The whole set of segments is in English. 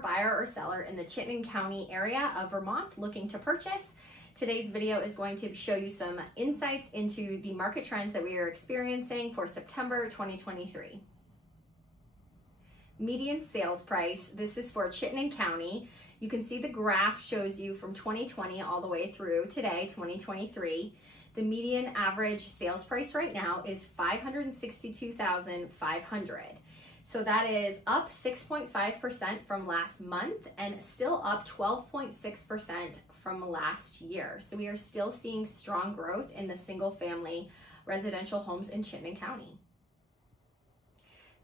a buyer or seller in the Chittenden County area of Vermont looking to purchase, today's video is going to show you some insights into the market trends that we are experiencing for September 2023. Median sales price, this is for Chittenden County. You can see the graph shows you from 2020 all the way through today, 2023. The median average sales price right now is $562,500. So that is up 6.5% from last month and still up 12.6% from last year. So we are still seeing strong growth in the single family residential homes in Chittenden County.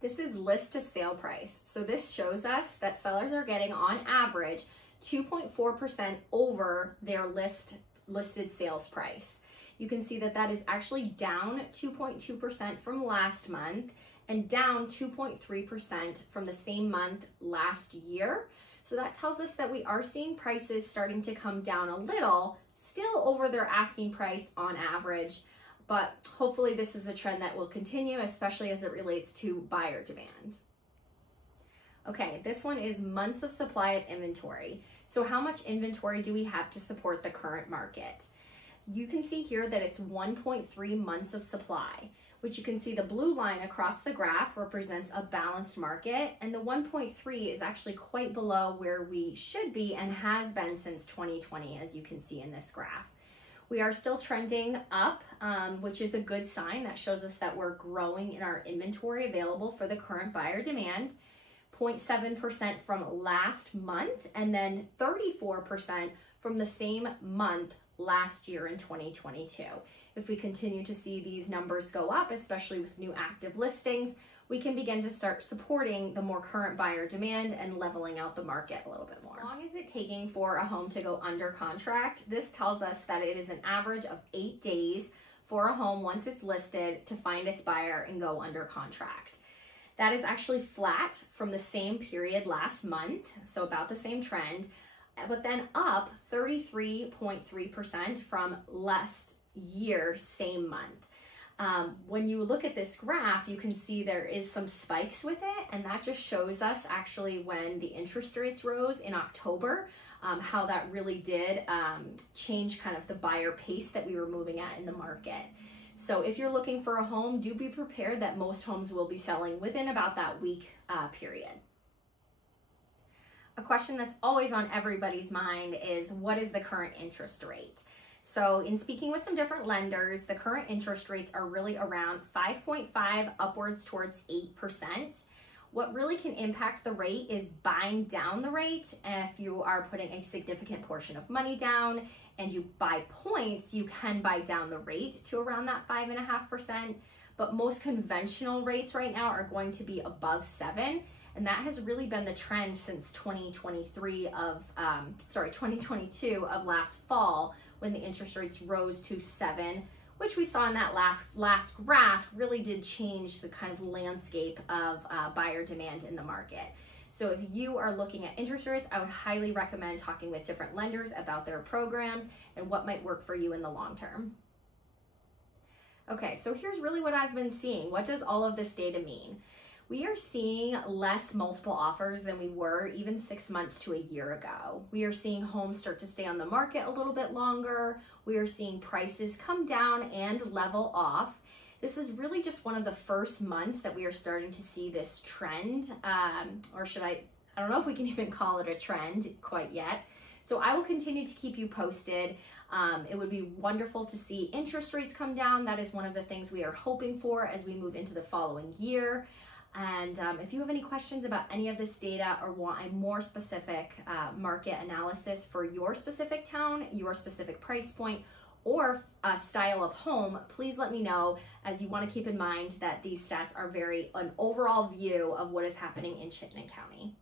This is list to sale price. So this shows us that sellers are getting on average 2.4% over their listed sales price. You can see that that is actually down 2.2% from last month and down 2.3% from the same month last year. So that tells us that we are seeing prices starting to come down a little, still over their asking price on average, but hopefully this is a trend that will continue, especially as it relates to buyer demand. Okay, this one is months of supply of inventory. So how much inventory do we have to support the current market? You can see here that it's 1.3 months of supply, which you can see the blue line across the graph represents a balanced market, and the 1.3 is actually quite below where we should be and has been since 2020, as you can see in this graph. We are still trending up, which is a good sign. That shows us that we're growing in our inventory available for the current buyer demand. 0.7% from last month, and then 34% from the same month last year in 2022. If we continue to see these numbers go up, especially with new active listings, we can begin to start supporting the more current buyer demand and leveling out the market a little bit more. How long is it taking for a home to go under contract? This tells us that it is an average of 8 days for a home once it's listed to find its buyer and go under contract. That is actually flat from the same period last month, so about the same trend, but then up 33.3% from last year, same month. When you look at this graph, you can see there is some spikes with it, and that just shows us actually when the interest rates rose in October, how that really did change kind of the buyer pace that we were moving at in the market. So if you're looking for a home, do be prepared that most homes will be selling within about that week period. A question that's always on everybody's mind is, what is the current interest rate? So in speaking with some different lenders, the current interest rates are really around 5.5 upwards towards 8%. What really can impact the rate is buying down the rate. If you are putting a significant portion of money down and you buy points, you can buy down the rate to around that 5.5%. But most conventional rates right now are going to be above 7%. And that has really been the trend since 2022 of last fall, when the interest rates rose to 7%, which we saw in that last graph really did change the kind of landscape of buyer demand in the market. So if you are looking at interest rates, I would highly recommend talking with different lenders about their programs and what might work for you in the long term. Okay, so here's really what I've been seeing. What does all of this data mean? We are seeing less multiple offers than we were even 6 months to a year ago. We are seeing homes start to stay on the market a little bit longer. We are seeing prices come down and level off. This is really just one of the first months that we are starting to see this trend, or should I don't know if we can even call it a trend quite yet. So I will continue to keep you posted. It would be wonderful to see interest rates come down. That is one of the things we are hoping for as we move into the following year. And if you have any questions about any of this data or want a more specific market analysis for your specific town, your specific price point, or style of home, please let me know, as you want to keep in mind that these stats are an overall view of what is happening in Chittenden County.